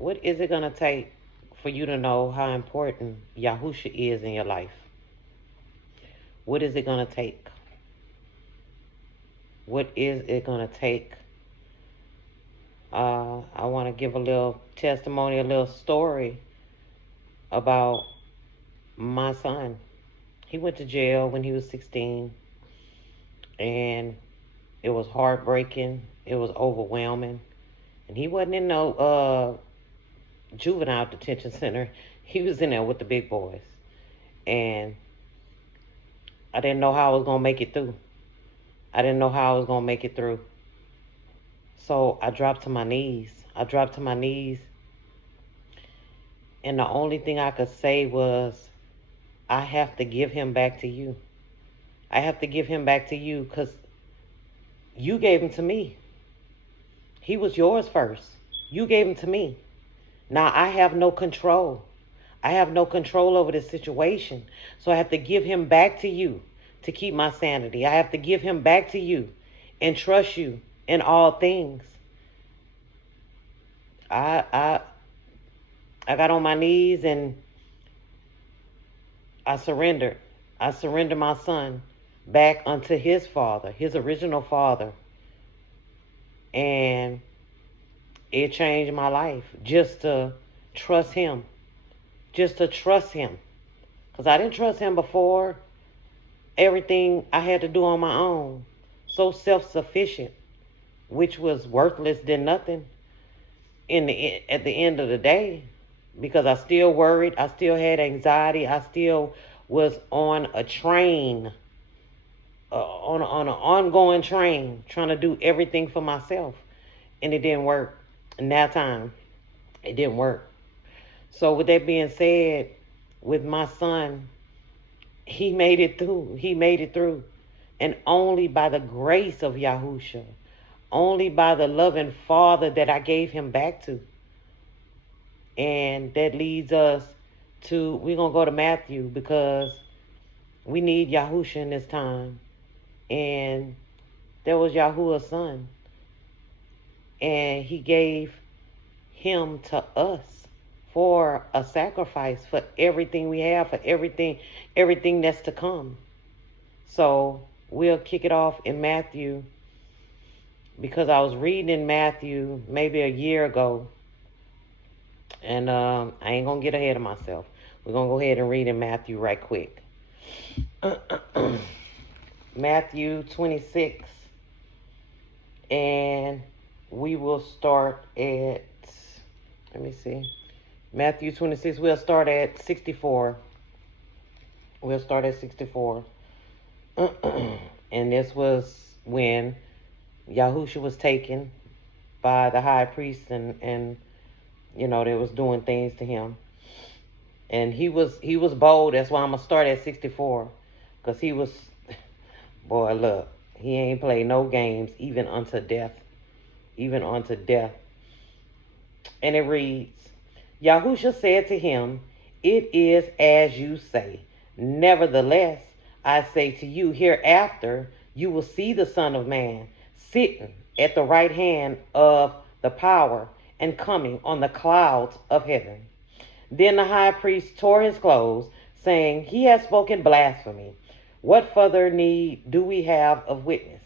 What is it going to take for you to know how important Yahusha is in your life? What is it going to take? What is it going to take? I want to give a little testimony, a little story about my son. He went to jail when he was 16, and it was heartbreaking. It was overwhelming. And he wasn't in no juvenile detention center. He was in there with the big boys. And I didn't know how I was going to make it through. I didn't know how I was going to make it through. So I dropped to my knees. And the only thing I could say was, I have to give him back to you. I have to give him back to you because you gave him to me. He was yours first. You gave him to me. Now I have no control. I have no control over this situation. So I have to give him back to you to keep my sanity. I have to give him back to you and trust you in all things. I got on my knees and I surrendered. I surrendered my son back unto his father, his original father. And it changed my life just to trust him. Just to trust him. Because I didn't trust him before. Everything I had to do on my own. So self-sufficient. Which was worthless than nothing at the end of the day. Because I still worried. I still had anxiety. I still was on a train. On an ongoing train. Trying to do everything for myself. And it didn't work. In that time, it didn't work. So with that being said, with my son, he made it through. He made it through. And only by the grace of Yahusha, only by the loving Father that I gave him back to. And that leads us to, we're going to go to Matthew because we need Yahusha in this time. And there was Yahuwah's son. And he gave him to us for a sacrifice for everything we have, for everything that's to come. So we'll kick it off in Matthew because I was reading in Matthew maybe a year ago. And I ain't going to get ahead of myself. We're going to go ahead and read in Matthew right quick. Matthew 26. And we will start at, let me see. Matthew 26, we'll start at 64. We'll start at 64. And this was when Yahusha was taken by the high priest and you know, they was doing things to him. And he was bold. That's why I'm going to start at 64. Because he was, boy, look, he ain't played no games, even unto death. Even unto death. And it reads, Yahusha said to him, it is as you say. Nevertheless, I say to you, hereafter you will see the Son of Man sitting at the right hand of the power and coming on the clouds of heaven. Then the high priest tore his clothes, saying, he has spoken blasphemy. What further need do we have of witness?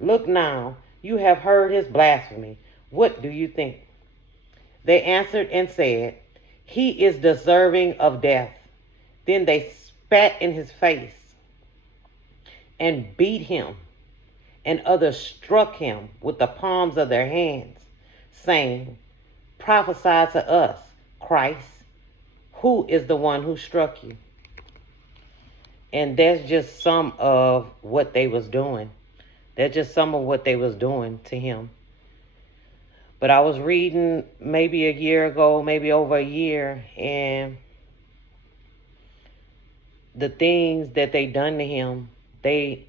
Look now, you have heard his blasphemy. What do you think? They answered and said, he is deserving of death. Then they spat in his face and beat him, and others struck him with the palms of their hands, saying, prophesy to us, Christ, who is the one who struck you? And that's just some of what they was doing. That's just some of what they was doing to him. But I was reading maybe a year ago, maybe over a year, and the things that they done to him, they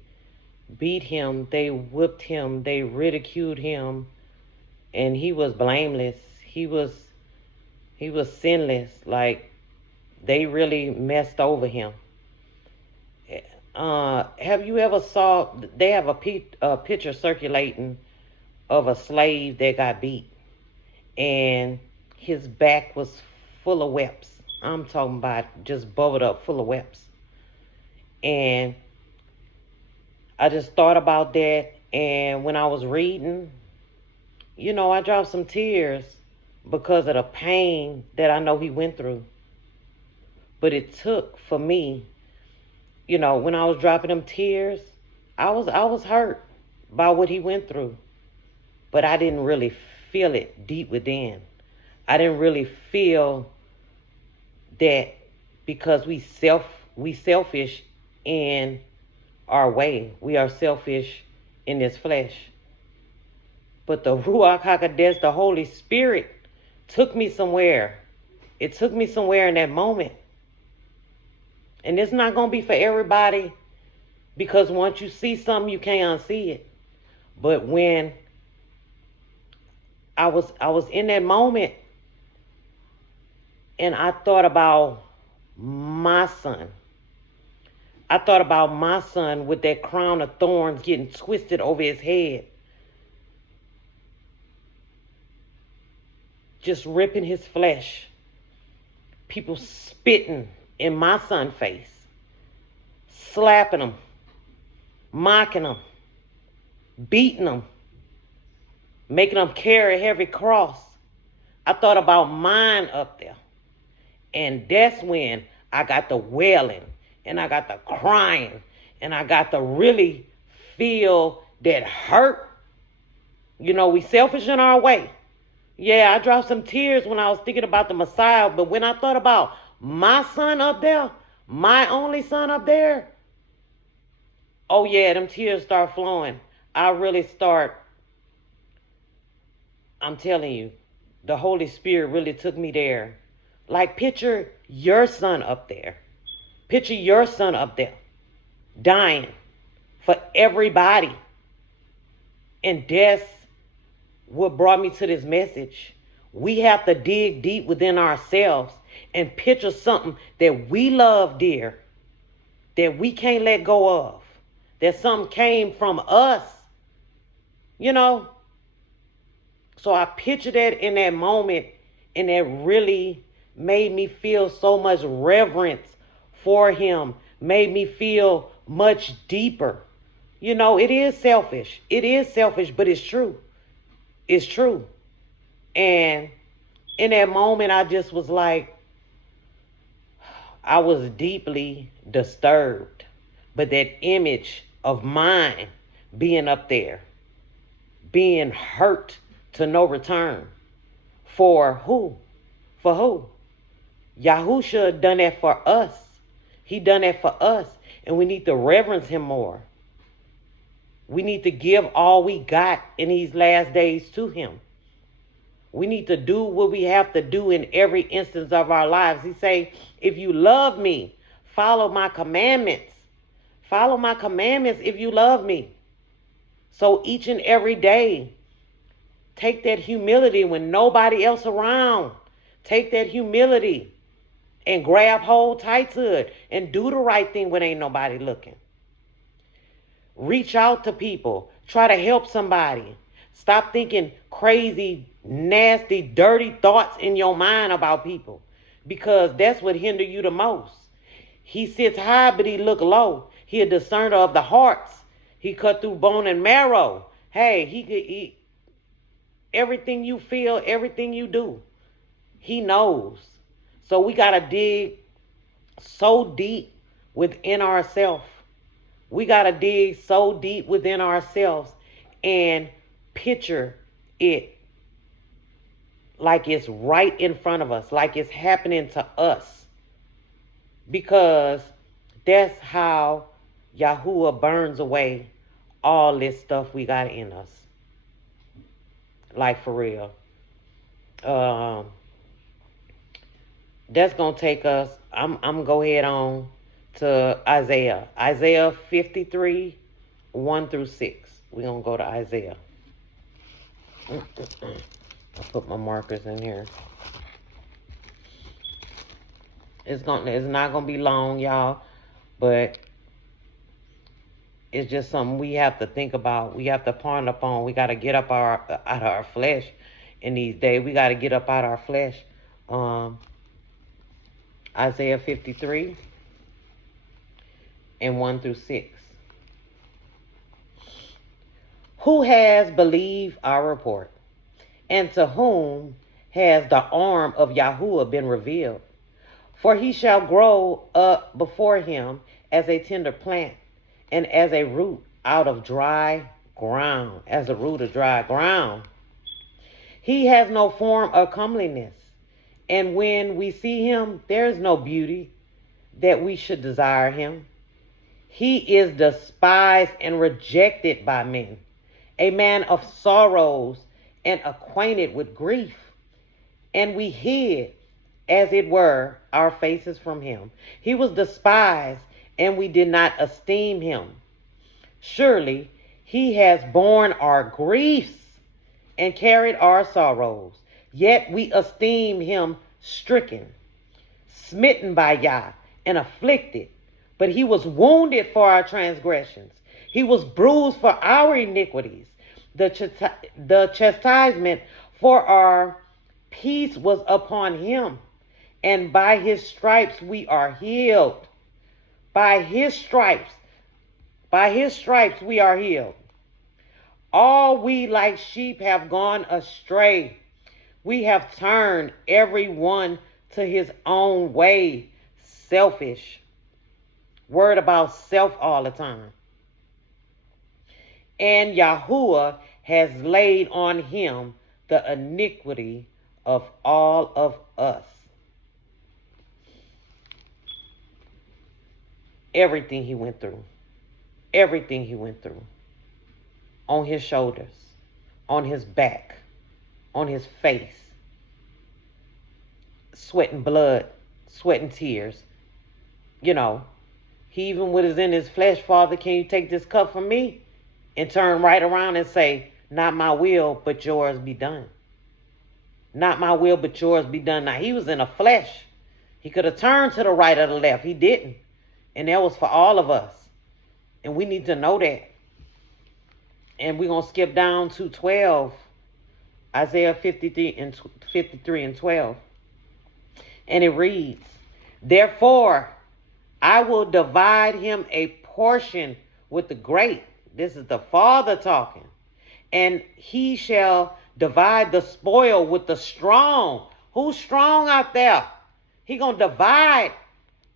beat him, they whipped him, they ridiculed him, and he was blameless. He was sinless. Like, they really messed over him. Have you ever saw, they have a picture circulating of a slave that got beat. And his back was full of webs. I'm talking about just bubbled up, full of webs. And I just thought about that. And when I was reading, I dropped some tears because of the pain that I know he went through. But it took for me, when I was dropping them tears, I was hurt by what he went through. But I didn't really feel it deep within. I didn't really feel that because we selfish in our way. We are selfish in this flesh. But the Ruach HaKodesh, the Holy Spirit, took me somewhere. It took me somewhere in that moment. And it's not going to be for everybody, because once you see something, you can't unsee it. But when I was in that moment, and I thought about my son. I thought about my son with that crown of thorns getting twisted over his head. Just ripping his flesh. People spitting in my son's face. Slapping him. Mocking him. Beating him. Making him carry a heavy cross. I thought about mine up there. And that's when I got the wailing, and I got the crying, and I got to really feel that hurt. We selfish in our way. Yeah, I dropped some tears when I was thinking about the Messiah, but when I thought about my son up there, my only son up there, oh yeah, them tears start flowing. I really start, I'm telling you, the Holy Spirit really took me there. Like, picture your son up there. Picture your son up there dying for everybody. And that's what brought me to this message. We have to dig deep within ourselves and picture something that we love dear, that we can't let go of, that something came from us. So I pictured that in that moment, and that really made me feel so much reverence for him, made me feel much deeper. It is selfish. It is selfish, but it's true. It's true. And in that moment, I just was like, I was deeply disturbed. But that image of mine being up there, being hurt to no return. For who? For who? YAHUSHA done that for us. He done that for us. And we need to reverence him more. We need to give all we got in these last days to him. We need to do what we have to do in every instance of our lives. He say, if you love me, follow my commandments. Follow my commandments if you love me. So each and every day, take that humility when nobody else around. Take that humility and grab hold tight to it and do the right thing when ain't nobody looking. Reach out to people. Try to help somebody. Stop thinking crazy, nasty, dirty thoughts in your mind about people, because that's what hinder you the most. He sits high, but he look low. He a discerner of the hearts. He cut through bone and marrow. Hey, he could eat everything you feel, everything you do. He knows. So we got to dig so deep within ourselves. We got to dig so deep within ourselves and picture it like it's right in front of us, like it's happening to us. Because that's how Yahuwah burns away all this stuff we got in us. Like, for real. That's going to take us, I'm going to go ahead on to Isaiah. Isaiah 53, 1 through 6. We're going to go to Isaiah. I'll put my markers in here. It's not going to be long, y'all, but it's just something we have to think about. We have to ponder upon. We got to get up out of our flesh in these days. We got to get up out our flesh. Isaiah 53 and 1 through 6. Who has believed our report? And to whom has the arm of Yahuwah been revealed? For he shall grow up before him as a tender plant, and as a root out of dry ground. As a root of dry ground. He has no form of comeliness, and when we see him, there is no beauty that we should desire him. He is despised and rejected by men, a man of sorrows and acquainted with grief. And we hid, as it were, our faces from him. He was despised, and we did not esteem him. Surely he has borne our griefs and carried our sorrows. Yet we esteem him stricken, smitten by Yah, and afflicted. But he was wounded for our transgressions. He was bruised for our iniquities. The chastisement for our peace was upon him, and by his stripes we are healed. By his stripes we are healed. All we like sheep have gone astray. We have turned every one to his own way. Selfish. Word about self all the time. And Yahuwah has laid on him the iniquity of all of us. Everything he went through. Everything he went through. On his shoulders. On his back. On his face. Sweating blood. Sweating tears. You know. He even what is in his flesh, Father, can you take this cup from me? And turn right around and say, not my will, but yours be done. Not my will, but yours be done. Now, he was in the flesh. He could have turned to the right or the left. He didn't. And that was for all of us. And we need to know that. And we're going to skip down to 12. Isaiah 53 and 12. And it reads, therefore, I will divide him a portion with the great. This is the Father talking. And he shall divide the spoil with the strong. Who's strong out there? He going to divide.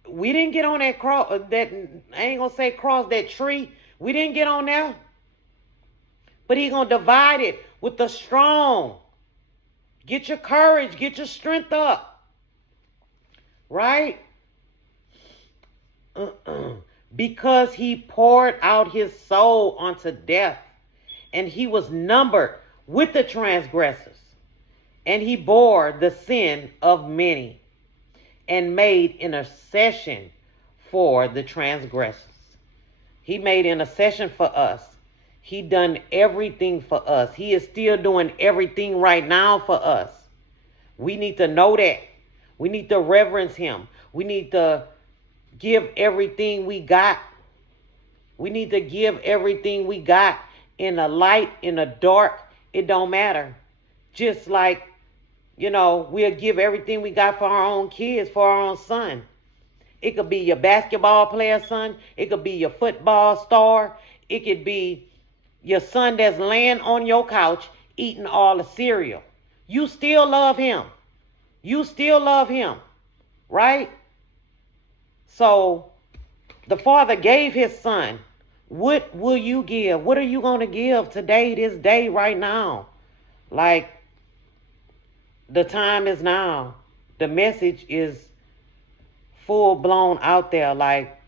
We didn't get on that cross. I ain't going to say cross, that tree. We didn't get on there. But he going to divide it with the strong. Get your courage. Get your strength up. Right? Because he poured out his soul unto death, and he was numbered with the transgressors, and he bore the sin of many, and made intercession for the transgressors. He made intercession for us. He done everything for us. He is still doing everything right now for us. We need to know that. We need to reverence him. We need to give everything we got. We need to give everything we got in the light, in the dark. It don't matter. Just like, we'll give everything we got for our own kids, for our own son. It could be your basketball player son. It could be your football star. It could be your son that's laying on your couch eating all the cereal. You still love him. You still love him. Right? So the Father gave his son. What will you give? What are you going to give today, this day, right now? Like, the time is now. The message is full blown out there. Like,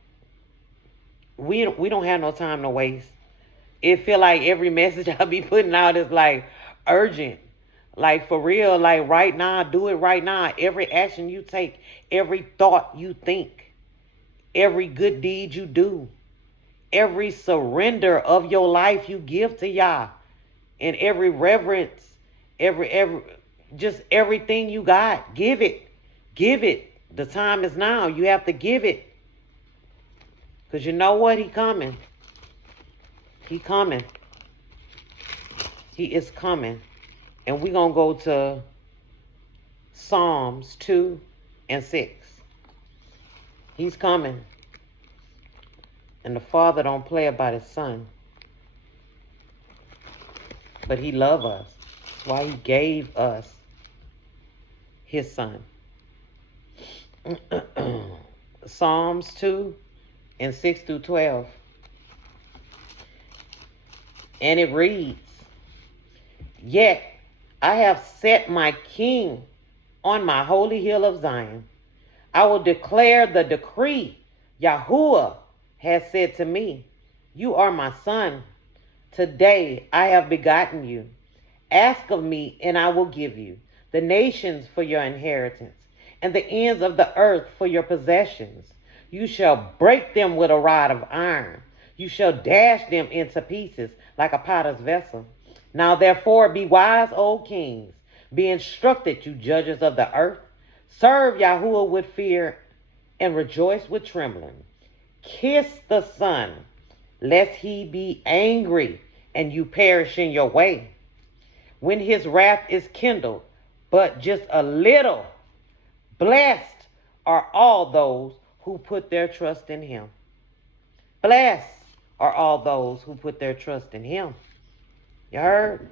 we don't have no time to waste. It feel like every message I be putting out is like urgent. Like, for real, like right now, do it right now. Every action you take, every thought you think, every good deed you do, every surrender of your life you give to Yah, and every reverence, just everything you got, give it. Give it. The time is now. You have to give it. Because you know what? He coming. He coming. He is coming. And we're going to go to Psalms 2 and 6. He's coming. And the Father don't play about his Son. But he loves us. That's why he gave us his Son. Psalms 2 and 6 through 12. And it reads, "Yet I have set my King on my holy hill of Zion. I will declare the decree. Yahuwah has said to me, you are my son. Today I have begotten you. Ask of me, and I will give you the nations for your inheritance, and the ends of the earth for your possessions. You shall break them with a rod of iron. You shall dash them into pieces like a potter's vessel. Now therefore be wise, O kings. Be instructed, you judges of the earth. Serve Yahuwah with fear and rejoice with trembling. Kiss the Son, lest he be angry and you perish in your way. When his wrath is kindled, but just a little, blessed are all those who put their trust in him." Blessed are all those who put their trust in him. You heard?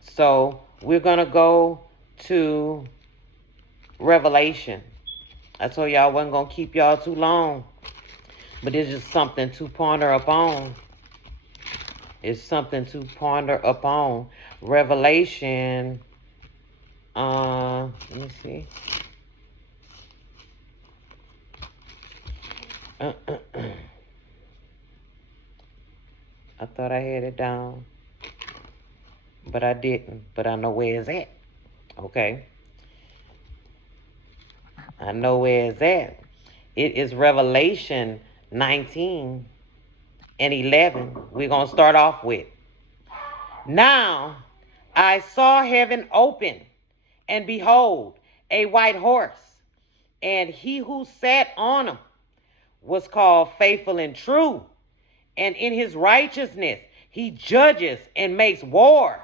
So we're going to go to Revelation. I told y'all I wasn't going to keep y'all too long. But it's just something to ponder upon. It's something to ponder upon. Revelation. Let me see. I thought I had it down, but I didn't. But I know where it's at. Okay. I know where it's at. It is Revelation 19 and 11. We're going to start off with. "Now I saw heaven open, and behold, a white horse, and he who sat on him was called Faithful and True, and in his righteousness he judges and makes war."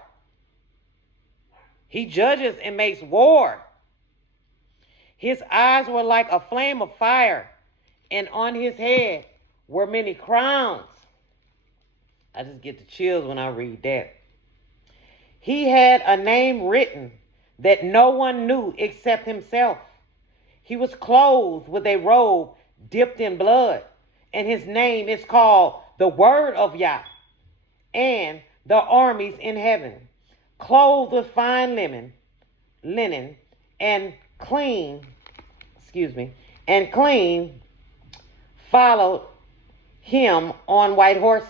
He judges and makes war. "His eyes were like a flame of fire, and on his head were many crowns." I just get the chills when I read that. "He had a name written that no one knew except himself. He was clothed with a robe dipped in blood, and his name is called the Word of Yah, and the armies in heaven, clothed with fine linen, and clean, followed him on white horses.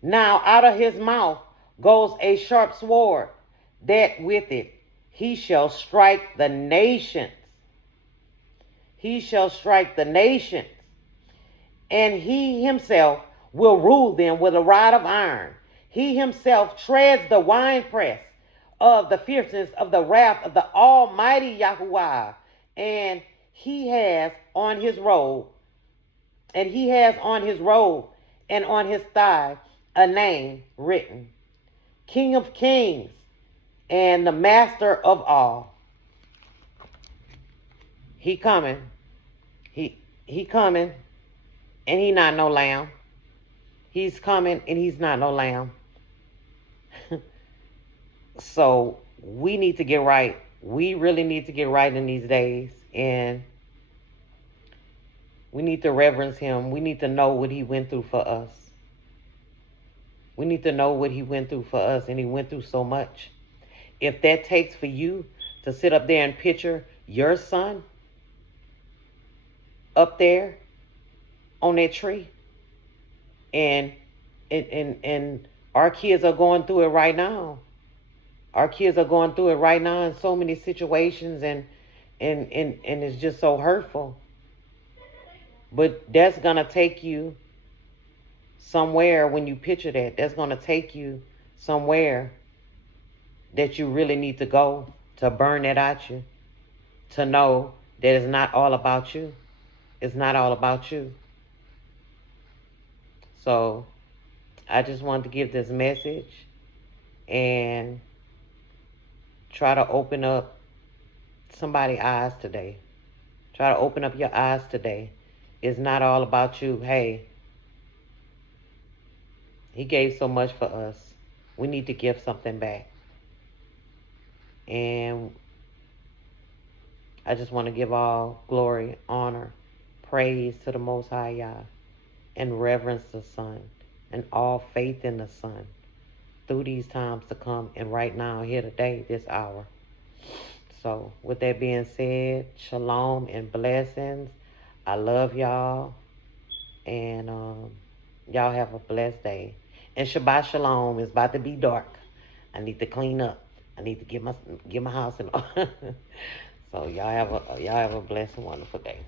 Now out of his mouth goes a sharp sword, that with it he shall strike the nations. He shall strike the nations, and he himself will rule them with a rod of iron. He himself treads the winepress of the fierceness of the wrath of the Almighty Yahuwah, and he has on his robe, and on his thigh a name written, King of Kings and the Master of all. He coming. He coming, and he not no lamb. He's coming, and he's not no lamb. So we need to get right. We really need to get right in these days, and we need to reverence him. We need to know what he went through for us. We need to know what he went through for us, and he went through so much. If that takes for you to sit up there and picture your son up there on that tree, and our kids are going through it right now. Our kids are going through it right now in so many situations, and it's just so hurtful. But that's going to take you somewhere when you picture that. That's going to take you somewhere that you really need to go to burn that out you. To know that it's not all about you. It's not all about you. So I just wanted to give this message. and try to open up somebody's eyes today. Try to open up your eyes today. It's not all about you. Hey, he gave so much for us. We need to give something back. And I just want to give all glory, honor, praise to the Most High Yah, and reverence the Son, and all faith in the Son through these times to come, and right now, here today, this hour. So, with that being said, shalom and blessings. I love y'all, and y'all have a blessed day. And Shabbat Shalom. It's about to be dark. I need to clean up. I need to get my house in order. So y'all have a blessed and wonderful day.